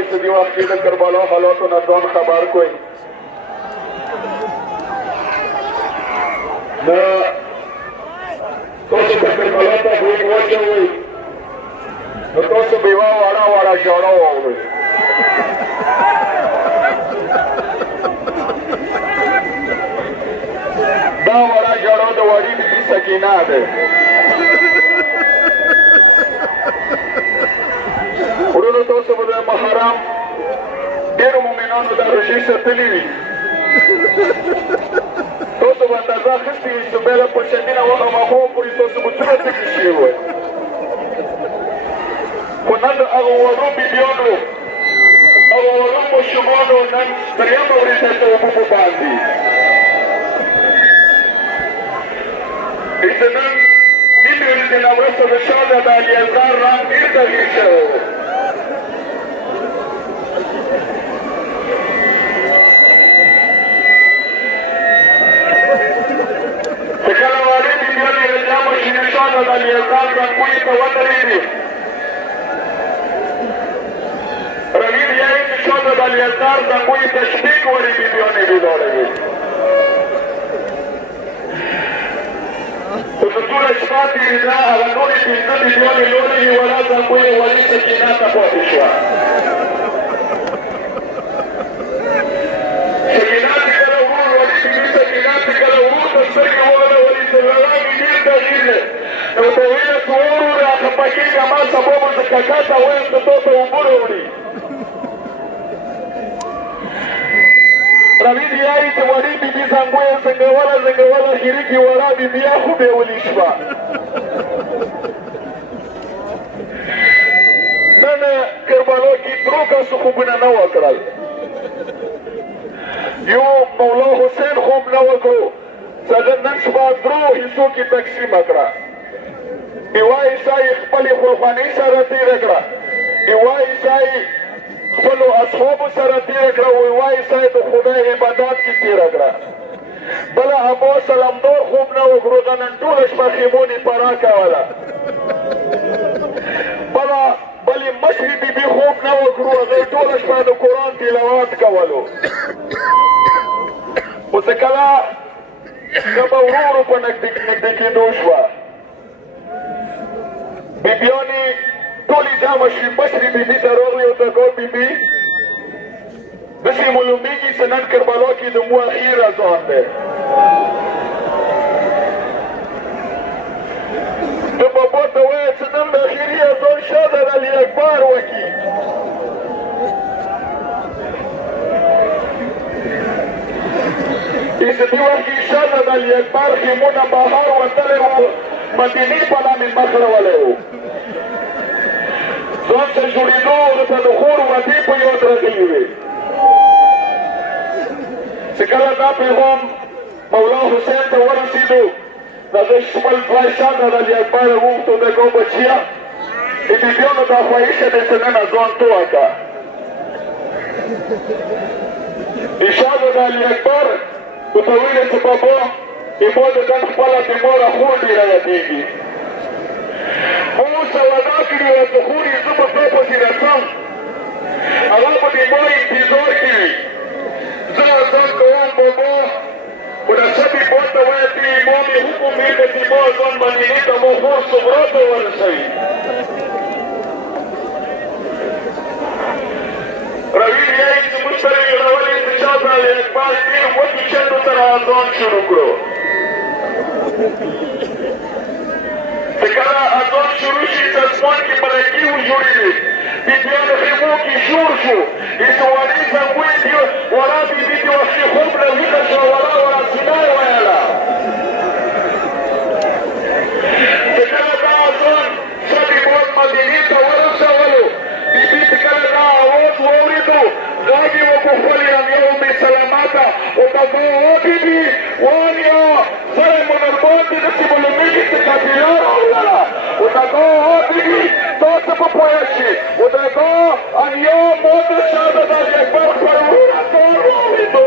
وایي چې دې وخت کې د کربلا حالاتو نه ځان خبر کړئ. نو تاسو به کربلا ته غوږ واچوئ نو تاسو به یوه وړه وړه ژړا واورئ. دا وړه ژړا د وړې بي سکینه ده. ورونو تاسو به د محرم ډېرو مؤمنانو دا روژې ساتلې وي. تاسو به اندازه اخیستې وي چې بیا په چندینه وخت ماښام پورې تاسو به څومره تکې شوي وئ. خو نن د هغو وړو بیبیانو هغو وړو ماشومانو نن درېیمه ورځ دلته اوبه په باندې چې نن نیمې ورځې نه وروسته د شاه د علیزار رنګ ډېر تغییر شوی و. چې کله والې بیبیانې رجامو شینه شاه د علیزار رنګونې ته ودرېدې رویر یعنی چې شاه د علیزار رنګونې ته شپږ ورې بیبیانې ولاړې ټوله شپه تېرېده هغه نورې پنځه بیبیانې لوړې وړه زنګونې ولې سکینه ته پاتې شوه. سکینه چې کله ورور ولې بیبي سکینه چې کله ورور ته سترګې وغړولې چې رڼاګې ډېر تغییر دی نو ورته ویله چې وروره خفه کېږه ما سبا به زه کاکا ته وایم چې تا ته اوبه راوړي. روید یایي چې وړې بیبي زنګو یې زنګوله اخري کې وړه بیبیا خو بېولې شوه. نن کربلا کې درو کسو خوبونه نه وکړل. یو مولا حسین خوب نه وکړو چې هغه نن شپه درو حصو کې تقسیمه کړه. یوه حصه یې خپلې خلخوانۍ سره تېره کړه، یوه حصه یې خپلو اصحابو سره تېره کړه او یوه حصه یې د خدای عبادت کې تېره کړه. بله عباس سلمدار خوب نه وکړو، هغه نن ټوله شپه خیمونې پره کوله. بلې مشرې بیبي خوب نه وکړو، هغې ټوله شپه د قرآن تلاوت کولو. اوس کله به ورو ورو په نږدې کېدو شوه بیبیانې ټولې جمع شوې. مشرې بیبي ته راغلې او ته ګل بیبي داسې معلومېږي چې نن کربلا کې د مو اخیر اذان دی. د بابا ته وایه چې نن د اخري اذان شاه د علي اکبر وکړي. چې دې وخت کې شاه د علي اکبر خیمونه بهر وتلی وو، مدینې په نامې مخ راولی و. ځان سره جوړېدو ورته د خور ودې په یاد راغلي وې. چې کله دا پیغام مولا حسین ته ورسېدو نو هغې خپل پلار شاه د علي اکبر وغوښتو د کو بچیه د بیبیانو دا خواهشه دی چې نن اذان تو وکړه. شاه د علي اکبر ورته ویلې چې بابا ایما د نن خپله د موره خور ډېره یادېږي. ما اوس وعده کړې وه چې خور یې زه به تا پسې رسم، هغه به د ما انتظار کې وي. زه اذان کوم بابا مناسب یې ما ته وایه چې امام یې حکم وکړه چې ما اذان مدینې ته ما خور صغرا ته ورسوي. رویر یایي چې موږ سره یې راولې چې شاه د علي اکبر ډېر وږي چندو سره اذان شروع کړو. چې کله اذان شروع شي چې اسمان کې ملایکې وجوړېدې، بیبیانو خیمو کې شور شو، چې وړې زنګونې دي وړه بیبي دې وختې خوب نه ویښه شوه، وړه سینه یې ویله. چې کله دا اذان شاه بیبان مدینې ته ورسولو، بیبي چې کله دا اواز واورېدو غږ یې وکړو خپلې رمیه ام سلمه ته ورته وویل بیبي وانیا سره یې منربان دې داسې معلومېږي چې قافله راوړله. ورته بیبي تا څه په پوهه شي؟ ورته انیا ما د شاه د علي اکبر خپل ورور اذان واورېدو.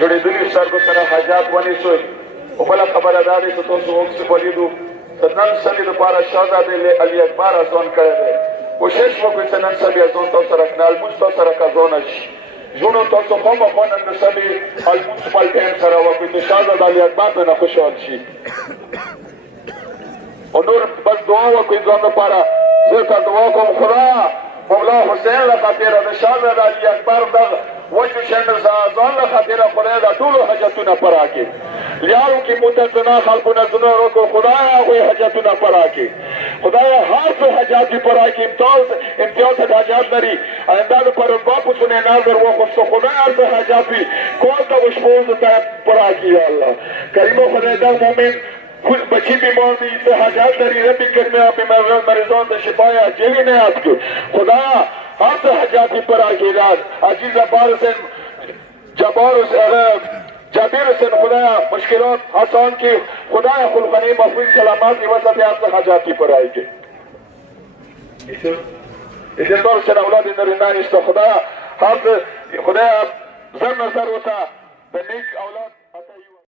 جوړېدلي سترګو سره حاجات ونیسئ. خو بله خبره دا دی چې تاسو اوس ولیدو د نن سبې لپاره شهزاده علي اکبر اذان کړی دی. کوشش وکړئ چې نن سبې اذان تاسو سره کړه لمونځ تاسو سره قضا نه شي. ژوڼو تاسو خامخا نن د سبې لمونځ خپل ټایم سره وکړئ چې شهزاده علي اکبر نه خوشحال شي. او نور بس دعا وکړئ ځان لپاره. زه ته دعا کوم خدایه مولا حسین له خاطره د شهزاده علي اکبر دغه وجو شند ځان له خاطره خدای دا ټولو حاجتونه پوره کړي. لیارو کې متزنا خلقونه زونه وکړو خدایه هغوی حاجتونه پوره کړي. خدایه هر څه حاجات یې پوره کړي. امتیاز حاجات لري آینده دپاره دوه پسونه نظر وخوستو خدای هر څه حاجات وي کور ته و شپو ته پوره کړي. یا الله کریمو خدای دا مومن بچی بیمار بھی سے حاجات داری ربی کرنے آپ مریضان سے شفای عاجل عنایت کو خدایا ہر سے حاجاتی پر آگیرات عزیز عبار حسین جابر حسین خدایا مشکلات آسان کی خدایا خلقنی محفوظ سلامات کی وسط آپ سے حاجاتی پر آئے گے. اسی طور سے اولاد نرندان اس تو خدایا ہر خدایا زر نظر ہوتا نیک اولاد